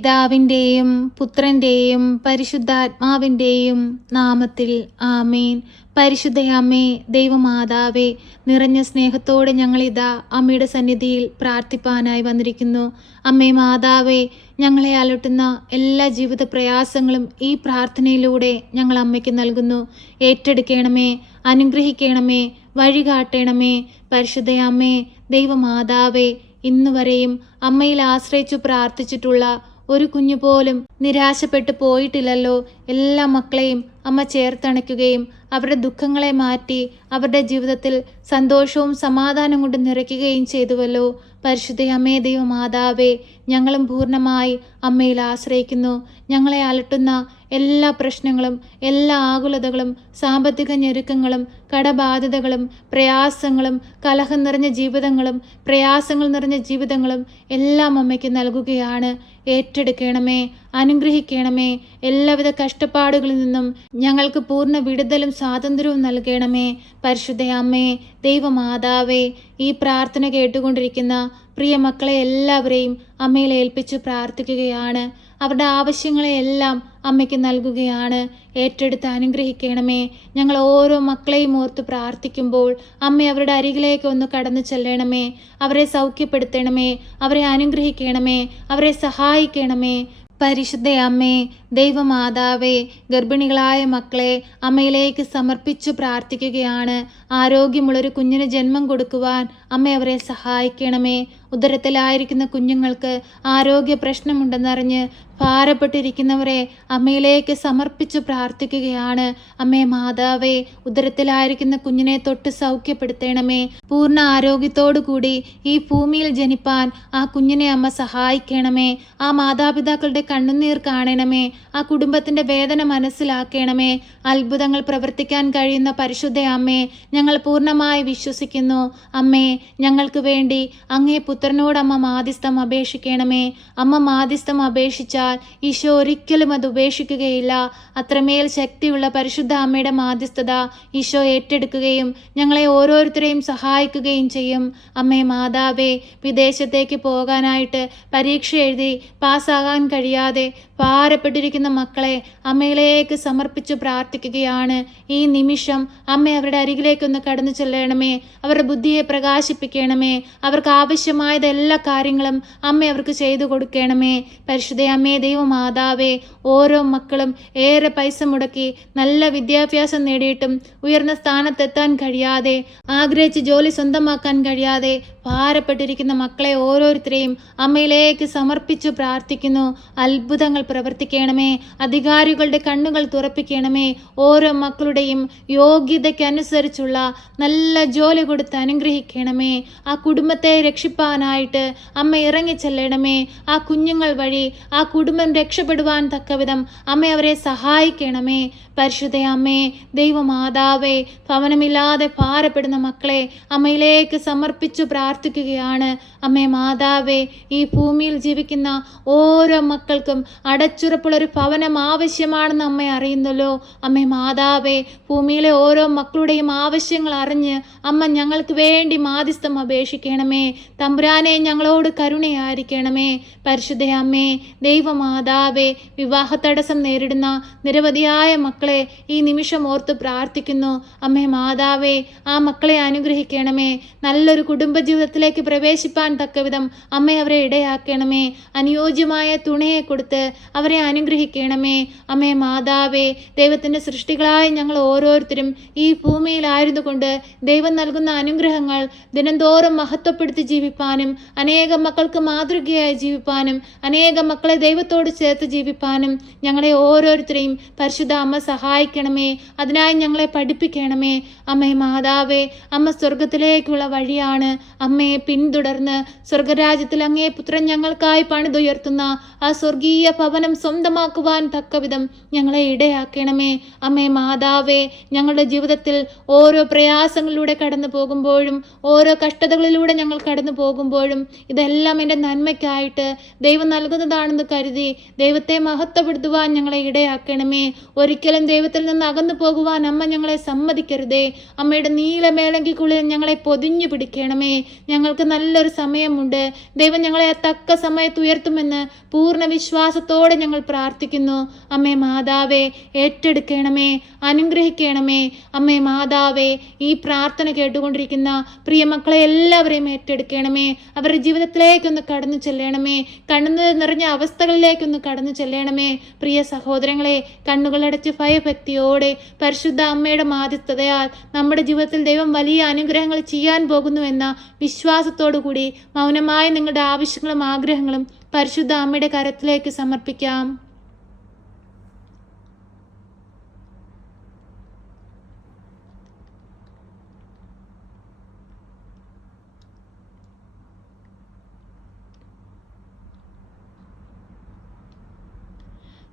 പിതാവിൻ്റെയും പുത്രൻ്റെയും പരിശുദ്ധാത്മാവിൻ്റെയും നാമത്തിൽ ആമേൻ. പരിശുദ്ധയമ്മേ, ദൈവമാതാവേ, നിറഞ്ഞ സ്നേഹത്തോടെ ഞങ്ങളിതാ അമ്മയുടെ സന്നിധിയിൽ പ്രാർത്ഥിപ്പാനായി വന്നിരിക്കുന്നു. അമ്മേ മാതാവേ, ഞങ്ങളെ അലട്ടുന്ന എല്ലാ ജീവിത പ്രയാസങ്ങളും ഈ പ്രാർത്ഥനയിലൂടെ ഞങ്ങൾ അമ്മയ്ക്ക് നൽകുന്നു. ഏറ്റെടുക്കണമേ, അനുഗ്രഹിക്കണമേ, വഴികാട്ടണമേ. പരിശുദ്ധയമ്മേ, ദൈവമാതാവേ, ഇന്നുവരെയും അമ്മയിൽ ആശ്രയിച്ചു പ്രാർത്ഥിച്ചിട്ടുള്ള ഒരു കുഞ്ഞു പോലും നിരാശപ്പെട്ടു പോയിട്ടില്ലല്ലോ. എല്ലാ മക്കളെയും അമ്മ ചേർത്തണയ്ക്കുകയും അവരുടെ ദുഃഖങ്ങളെ മാറ്റി അവരുടെ ജീവിതത്തിൽ സന്തോഷവും സമാധാനം കൊണ്ട് നിറയ്ക്കുകയും ചെയ്തുവല്ലോ. പരിശുദ്ധയമ്മേ, ദൈവമാതാവേ, ഞങ്ങളും പൂർണ്ണമായി അമ്മയിൽ ആശ്രയിക്കുന്നു. ഞങ്ങളെ അലട്ടുന്ന എല്ലാ പ്രശ്നങ്ങളും, എല്ലാ ആകുലതകളും, സാമ്പത്തിക ഞെരുക്കങ്ങളും, കടബാധ്യതകളും, പ്രയാസങ്ങളും, കലഹം നിറഞ്ഞ ജീവിതങ്ങളും, പ്രയാസങ്ങൾ നിറഞ്ഞ ജീവിതങ്ങളും എല്ലാം അമ്മയ്ക്ക് നൽകുകയാണ്. ഏറ്റെടുക്കണമേ, അനുഗ്രഹിക്കണമേ. എല്ലാവിധ കഷ്ടപ്പാടുകളിൽ നിന്നും ഞങ്ങൾക്ക് പൂർണ്ണ വിടുതലും സ്വാതന്ത്ര്യവും നൽകണമേ. പരിശുദ്ധയമ്മേ, ദൈവമാതാവേ, ഈ പ്രാർത്ഥന കേട്ടുകൊണ്ടിരിക്കുന്ന പ്രിയ മക്കളെ എല്ലാവരെയും അമ്മയിൽ ഏൽപ്പിച്ചു പ്രാർത്ഥിക്കുകയാണ്. അവരുടെ ആവശ്യങ്ങളെയെല്ലാം അമ്മയ്ക്ക് നൽകുകയാണ്. ഏറ്റെടുത്ത് അനുഗ്രഹിക്കണമേ. ഞങ്ങൾ ഓരോ മക്കളെയും ഓർത്ത് പ്രാർത്ഥിക്കുമ്പോൾ അമ്മ അവരുടെ അരികിലേക്ക് ഒന്ന് കടന്നു ചെല്ലണമേ. അവരെ സൗഖ്യപ്പെടുത്തണമേ, അവരെ അനുഗ്രഹിക്കണമേ, അവരെ സഹായിക്കണമേ. പരിശുദ്ധയമ്മേ, ദൈവമാതാവേ, ഗർഭിണികളായ മക്കളെ അമ്മയിലേക്ക് സമർപ്പിച്ചു പ്രാർത്ഥിക്കുകയാണ്. ആരോഗ്യമുള്ളൊരു കുഞ്ഞിന് ജന്മം കൊടുക്കുവാൻ അമ്മ അവരെ സഹായിക്കണമേ. ഉദരത്തിലായിരിക്കുന്ന കുഞ്ഞുങ്ങൾക്ക് ആരോഗ്യ പ്രശ്നമുണ്ടെന്നറിഞ്ഞ് ഭാരപ്പെട്ടിരിക്കുന്നവരെ അമ്മയിലേക്ക് സമർപ്പിച്ചു പ്രാർത്ഥിക്കുകയാണ്. അമ്മേ മാതാവേ, ഉദരത്തിലായിരിക്കുന്ന കുഞ്ഞിനെ തൊട്ട് സൗഖ്യപ്പെടുത്തണമേ. പൂർണ്ണ ആരോഗ്യത്തോടു കൂടി ഈ ഭൂമിയിൽ ജനിപ്പാൻ ആ കുഞ്ഞിനെ അമ്മ സഹായിക്കണമേ. ആ മാതാപിതാക്കളുടെ കണ്ണുനീർ കാണണമേ. ആ കുടുംബത്തിന്റെ വേദന മനസ്സിലാക്കണമേ. അത്ഭുതങ്ങൾ പ്രവർത്തിക്കാൻ കഴിയുന്ന പരിശുദ്ധ അമ്മേ, ഞങ്ങൾ പൂർണ്ണമായി വിശ്വസിക്കുന്നു. അമ്മേ, ഞങ്ങൾക്ക് വേണ്ടി അങ്ങേ പുത്രനോട് അമ്മ മാധ്യസ്ഥം അപേക്ഷിക്കണമേ. അമ്മ മാധ്യസ്ഥം അപേക്ഷിച്ചാൽ ഈശോ ഒരിക്കലും അത് ഉപേക്ഷിക്കുകയില്ല. അത്രമേൽ ശക്തിയുള്ള പരിശുദ്ധ അമ്മയുടെ മാധ്യസ്ഥത ഈശോ ഏറ്റെടുക്കുകയും ഞങ്ങളെ ഓരോരുത്തരെയും സഹായിക്കുകയും ചെയ്യും. അമ്മേ മാതാവേ, വിദേശത്തേക്ക് പോകാനായിട്ട് പരീക്ഷ എഴുതി പാസ്സാകാൻ കഴിയാതെ ഭാരപ്പെട്ടിരിക്കുന്ന മക്കളെ അമ്മയിലേക്ക് സമർപ്പിച്ചു പ്രാർത്ഥിക്കുകയാണ്. ഈ നിമിഷം അമ്മ അവരുടെ അരികിലേക്കൊന്ന് കടന്നു ചെല്ലണമേ. അവരുടെ ബുദ്ധിയെ പ്രകാശിപ്പിക്കണമേ. അവർക്ക് ആവശ്യമായത് എല്ലാ കാര്യങ്ങളും അമ്മ അവർക്ക് ചെയ്തു കൊടുക്കണമേ. പരിശുദ്ധ അമ്മേ, ദൈവമാതാവേ, ഓരോ മക്കളും ഏറെ പൈസ മുടക്കി നല്ല വിദ്യാഭ്യാസം നേടിയിട്ടും ഉയർന്ന സ്ഥാനത്തെത്താൻ കഴിയാതെ, ആഗ്രഹിച്ച് ജോലി സ്വന്തമാക്കാൻ കഴിയാതെ ഭാരപ്പെട്ടിരിക്കുന്ന മക്കളെ ഓരോരുത്തരെയും അമ്മയിലേക്ക് സമർപ്പിച്ചു പ്രാർത്ഥിക്കുന്നു. അത്ഭുതങ്ങൾ പ്രവർത്തിക്കണമേ. അധികാരികളുടെ കണ്ണുകൾ തുറപ്പിക്കണമേ. ഓരോ മക്കളുടെയും യോഗ്യതയ്ക്കനുസരിച്ചുള്ള നല്ല ജോലി കൊടുത്ത് അനുഗ്രഹിക്കണമേ. ആ കുടുംബത്തെ രക്ഷിപ്പാനായിട്ട് അമ്മ ഇറങ്ങിച്ചെല്ലണമേ. ആ കുഞ്ഞുങ്ങൾ വഴി ആ കുടുംബം രക്ഷപ്പെടുവാൻ തക്കവിധം അമ്മ അവരെ സഹായിക്കണമേ. പരിശുദ്ധ അമ്മേ, ദൈവമാതാവേ, ഭവനമില്ലാതെ ഭാരപ്പെടുന്ന മക്കളെ അമ്മയിലേക്ക് സമർപ്പിച്ചു പ്രാർത്ഥിക്കുകയാണ്. അമ്മേ മാതാവേ, ഈ ഭൂമിയിൽ ജീവിക്കുന്ന ഓരോ മക്കൾക്കും അടച്ചുറപ്പുള്ളൊരു ഭവനം ആവശ്യമാണെന്ന് അമ്മ അറിയുന്നല്ലോ. അമ്മേ മാതാവേ, ഭൂമിയിലെ ഓരോ മക്കളുടെയും ആവശ്യങ്ങൾ അറിഞ്ഞ് അമ്മ ഞങ്ങൾക്ക് വേണ്ടി മാധ്യസ്ഥം അപേക്ഷിക്കണമേ. തമ്പുരാനെ, ഞങ്ങളോട് കരുണയായിരിക്കണമേ. പരിശുദ്ധ അമ്മേ, ദൈവമാതാവേ, വിവാഹ തടസ്സം നേരിടുന്ന നിരവധിയായ മക്കളെ ഈ നിമിഷം ഓർത്ത് പ്രാർത്ഥിക്കുന്നു. അമ്മേ മാതാവേ, ആ മക്കളെ അനുഗ്രഹിക്കണമേ. നല്ലൊരു കുടുംബജീവിതത്തിലേക്ക് പ്രവേശിപ്പാൻ തക്കവിധം അമ്മ അവരെ ഇടയാക്കണമേ. അനുയോജ്യമായ തുണയെ കൊടുത്ത് അവരെ അനുഗ്രഹിക്കണമേ. അമ്മേ മാതാവേ, ദൈവത്തിന്റെ സൃഷ്ടികളായ ഞങ്ങൾ ഓരോരുത്തരും ഈ ഭൂമിയിലായിരുന്നു കൊണ്ട് ദൈവം നൽകുന്ന അനുഗ്രഹങ്ങൾ ദിനംതോറും മഹത്വപ്പെടുത്തി ജീവിപ്പാനും അനേകം മക്കൾക്ക് മാതൃകയായി ജീവിപ്പാനും അനേകം മക്കളെ ദൈവത്തോട് ചേർത്ത് ജീവിപ്പാനും ഞങ്ങളെ ഓരോരുത്തരെയും പരിശുദ്ധ അമ്മ സഹായിക്കണമേ. അതിനായി ഞങ്ങളെ പഠിപ്പിക്കണമേ. അമ്മേ മാതാവേ, അമ്മ സ്വർഗത്തിലേക്കുള്ള വഴിയാണ്. അമ്മയെ പിന്തുടർന്ന് സ്വർഗരാജ്യത്തിൽ അങ്ങേ പുത്രൻ ഞങ്ങൾക്കായി പണിതുയർത്തുന്ന ആ സ്വർഗീയ ഭവനം സ്വന്തമാക്കുവാൻ തക്കവിധം ഞങ്ങളെ ഇടയാക്കണമേ. അമ്മേ മാതാവേ, ഞങ്ങളുടെ ജീവിതത്തിൽ ഓരോ പ്രയാസങ്ങളിലൂടെ കടന്നു പോകുമ്പോഴും ഓരോ കഷ്ടതകളിലൂടെ ഞങ്ങൾ കടന്നു പോകും പോകുമ്പോഴും ഇതെല്ലാം എൻ്റെ നന്മയ്ക്കായിട്ട് ദൈവം നൽകുന്നതാണെന്ന് കരുതി ദൈവത്തെ മഹത്വപ്പെടുത്തുവാൻ ഞങ്ങളെ ഇടയാക്കണമേ. ഒരിക്കലും ദൈവത്തിൽ നിന്ന് അകന്നു പോകുവാൻ അമ്മ ഞങ്ങളെ സമ്മതിക്കരുതേ. അമ്മയുടെ നീലമേലങ്കിക്കുള്ളിൽ ഞങ്ങളെ പൊതിഞ്ഞു പിടിക്കണമേ. ഞങ്ങൾക്ക് നല്ലൊരു സമയമുണ്ട്. ദൈവം ഞങ്ങളെ തക്ക സമയത്ത് ഉയർത്തുമെന്ന് പൂർണ്ണ വിശ്വാസത്തോടെ ഞങ്ങൾ പ്രാർത്ഥിക്കുന്നു. അമ്മേ മാതാവേ, ഏറ്റെടുക്കണമേ, അനുഗ്രഹിക്കണമേ. അമ്മേ മാതാവേ, ഈ പ്രാർത്ഥന കേട്ടുകൊണ്ടിരിക്കുന്ന പ്രിയ മക്കളെ എല്ലാവരെയും ഏറ്റെടുക്കണമേ. അവരുടെ ജീവിതത്തിലേക്കൊന്ന് കടന്നു ചെല്ലണമേ. കണ്ണുനീർ നിറഞ്ഞ അവസ്ഥകളിലേക്കൊന്ന് കടന്നു ചെല്ലണമേ. പ്രിയ സഹോദരങ്ങളെ, കണ്ണുകളടച്ച് ഭയഭക്തിയോടെ പരിശുദ്ധ അമ്മയുടെ മാധ്യസ്ഥതയാൽ നമ്മുടെ ജീവിതത്തിൽ ദൈവം വലിയ അനുഗ്രഹങ്ങൾ ചെയ്യാൻ പോകുന്നു എന്ന വിശ്വാസത്തോടു കൂടി മൗനമായി നിങ്ങളുടെ ആവശ്യങ്ങളും ആഗ്രഹങ്ങളും പരിശുദ്ധ അമ്മയുടെ കരത്തിലേക്ക് സമർപ്പിക്കാം.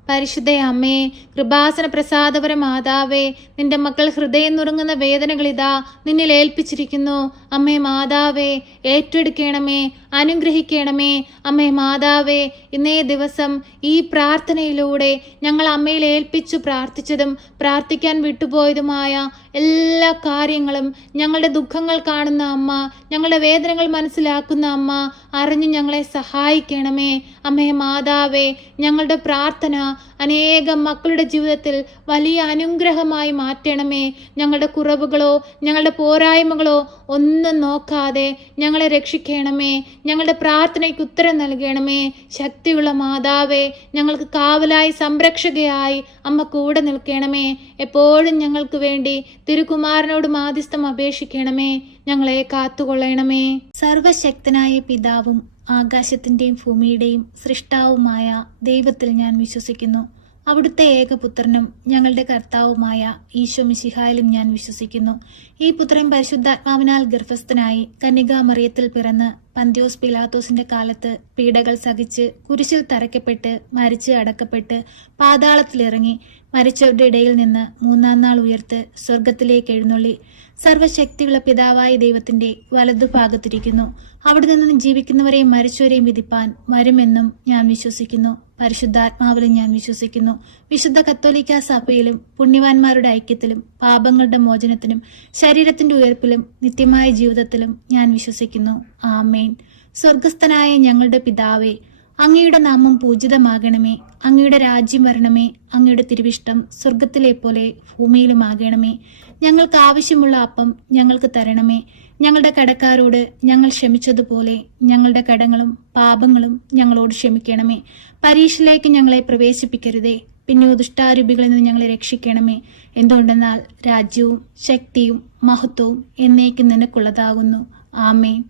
പരിശുദ്ധ അമ്മേ, കൃപാസന പ്രസാദപര മാതാവേ, നിന്റെ മക്കൾ ഹൃദയം നുറുങ്ങുന്ന വേദനകളിതാ നിന്നിൽ ഏൽപ്പിച്ചിരിക്കുന്നു. അമ്മേ മാതാവേ, ഏറ്റെടുക്കണമേ, അനുഗ്രഹിക്കണമേ. അമ്മേ മാതാവേ, ഇന്നേ ദിവസം ഈ പ്രാർത്ഥനയിലൂടെ ഞങ്ങൾ അമ്മയിൽ ഏൽപ്പിച്ചു പ്രാർത്ഥിച്ചതും പ്രാർത്ഥിക്കാൻ വിട്ടുപോയതുമായ എല്ലാ കാര്യങ്ങളും ഞങ്ങളുടെ ദുഃഖങ്ങൾ കാണുന്ന അമ്മ, ഞങ്ങളുടെ വേദനകൾ മനസ്സിലാക്കുന്ന അമ്മ അറിഞ്ഞു ഞങ്ങളെ സഹായിക്കണമേ. അമ്മേ മാതാവേ, ഞങ്ങളുടെ പ്രാർത്ഥന അനേകം മക്കളുടെ ജീവിതത്തിൽ വലിയ അനുഗ്രഹമായി മാറ്റണമേ. ഞങ്ങളുടെ കുറവുകളോ ഞങ്ങളുടെ പോരായ്മകളോ ഒന്നും നോക്കാതെ ഞങ്ങളെ രക്ഷിക്കണമേ. ഞങ്ങളുടെ പ്രാർത്ഥനയ്ക്ക് ഉത്തരം നൽകണമേ. ശക്തിയുള്ള മാതാവേ, ഞങ്ങൾക്ക് കാവലായി സംരക്ഷകയായി അമ്മ കൂടെ നിൽക്കണമേ. എപ്പോഴും ഞങ്ങൾക്ക് വേണ്ടി തിരുകുമാരനോട് മാധ്യസ്ഥം അപേക്ഷിക്കണമേ. ഞങ്ങളെ കാത്തുകൊള്ളണമേ. സർവശക്തനായ പിതാവും ആകാശത്തിൻ്റെയും ഭൂമിയുടെയും സൃഷ്ടാവുമായ ദൈവത്തിൽ ഞാൻ വിശ്വസിക്കുന്നു. അവിടുത്തെ ഏകപുത്രനും ഞങ്ങളുടെ കർത്താവുമായ ഈശോ മിശിഹായിലും ഞാൻ വിശ്വസിക്കുന്നു. ഈ പുത്രൻ പരിശുദ്ധാത്മാവിനാൽ ഗർഭസ്ഥനായി കന്യകാമറിയത്തിൽ പിറന്ന് പന്തിയോസ് പിലാത്തോസിന്റെ കാലത്ത് പീഡകൾ സഹിച്ച് കുരിശിൽ തറയ്ക്കപ്പെട്ട് മരിച്ച് അടക്കപ്പെട്ട് പാതാളത്തിലിറങ്ങി മരിച്ചവരുടെ ഇടയിൽ നിന്ന് മൂന്നാം നാൾ ഉയർത്ത് സ്വർഗത്തിലേക്ക് എഴുന്നള്ളി സർവശക്തിയുള്ള പിതാവായ ദൈവത്തിന്റെ വലതുഭാഗത്തിരിക്കുന്നു. അവിടെ നിന്ന് ജീവിക്കുന്നവരെയും മരിച്ചവരെയും വിധിപ്പാൻ വരുമെന്നും ഞാൻ വിശ്വസിക്കുന്നു. പരിശുദ്ധാത്മാവിലും ഞാൻ വിശ്വസിക്കുന്നു. വിശുദ്ധ കത്തോലിക്ക സഭയിലും പുണ്യവാന്മാരുടെ ഐക്യത്തിലും പാപങ്ങളുടെ മോചനത്തിനും ശരീരത്തിന്റെ ഉയർപ്പിലും നിത്യമായ ജീവിതത്തിലും ഞാൻ വിശ്വസിക്കുന്നു. ആമേൻ. സ്വർഗസ്ഥനായ ഞങ്ങളുടെ പിതാവേ, അങ്ങയുടെ നാമം പൂജിതമാകണമേ. അങ്ങയുടെ രാജ്യം വരണമേ. അങ്ങയുടെ തിരുവിഷ്ടം സ്വർഗത്തിലെ പോലെ ഭൂമിയിലുമാകണമേ. ഞങ്ങൾക്ക് ആവശ്യമുള്ള അപ്പം ഞങ്ങൾക്ക് തരണമേ. ഞങ്ങളുടെ കടക്കാരോട് ഞങ്ങൾ ക്ഷമിച്ചതുപോലെ ഞങ്ങളുടെ കടങ്ങളും പാപങ്ങളും ഞങ്ങളോട് ക്ഷമിക്കണമേ. പരീക്ഷയിലേക്ക് ഞങ്ങളെ പ്രവേശിപ്പിക്കരുതേ, പിന്നെ ദുഷ്ടാരൂപികളിൽ നിന്ന് ഞങ്ങളെ രക്ഷിക്കണമേ. എന്തുകൊണ്ടെന്നാൽ രാജ്യവും ശക്തിയും മഹത്വവും എന്നേക്കും നിനക്കുള്ളതാകുന്നു. ആമേൻ.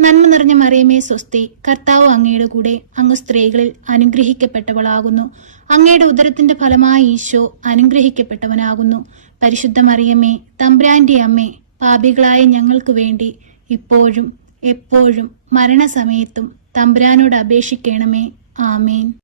നന്മ നിറഞ്ഞ മറിയമേ സ്വസ്തി, കർത്താവ് അങ്ങയുടെ കൂടെ, അങ്ങ് സ്ത്രീകളിൽ അനുഗ്രഹിക്കപ്പെട്ടവളാകുന്നു. അങ്ങയുടെ ഉദരത്തിന്റെ ഫലമായ ഈശോ അനുഗ്രഹിക്കപ്പെട്ടവനാകുന്നു. പരിശുദ്ധ മറിയമേ, തമ്പുരാന്റെ അമ്മേ, പാപികളായ ഞങ്ങൾക്ക് വേണ്ടി ഇപ്പോഴും എപ്പോഴും മരണസമയത്തും തമ്പുരാനോട് അപേക്ഷിക്കണമേ. ആമേൻ.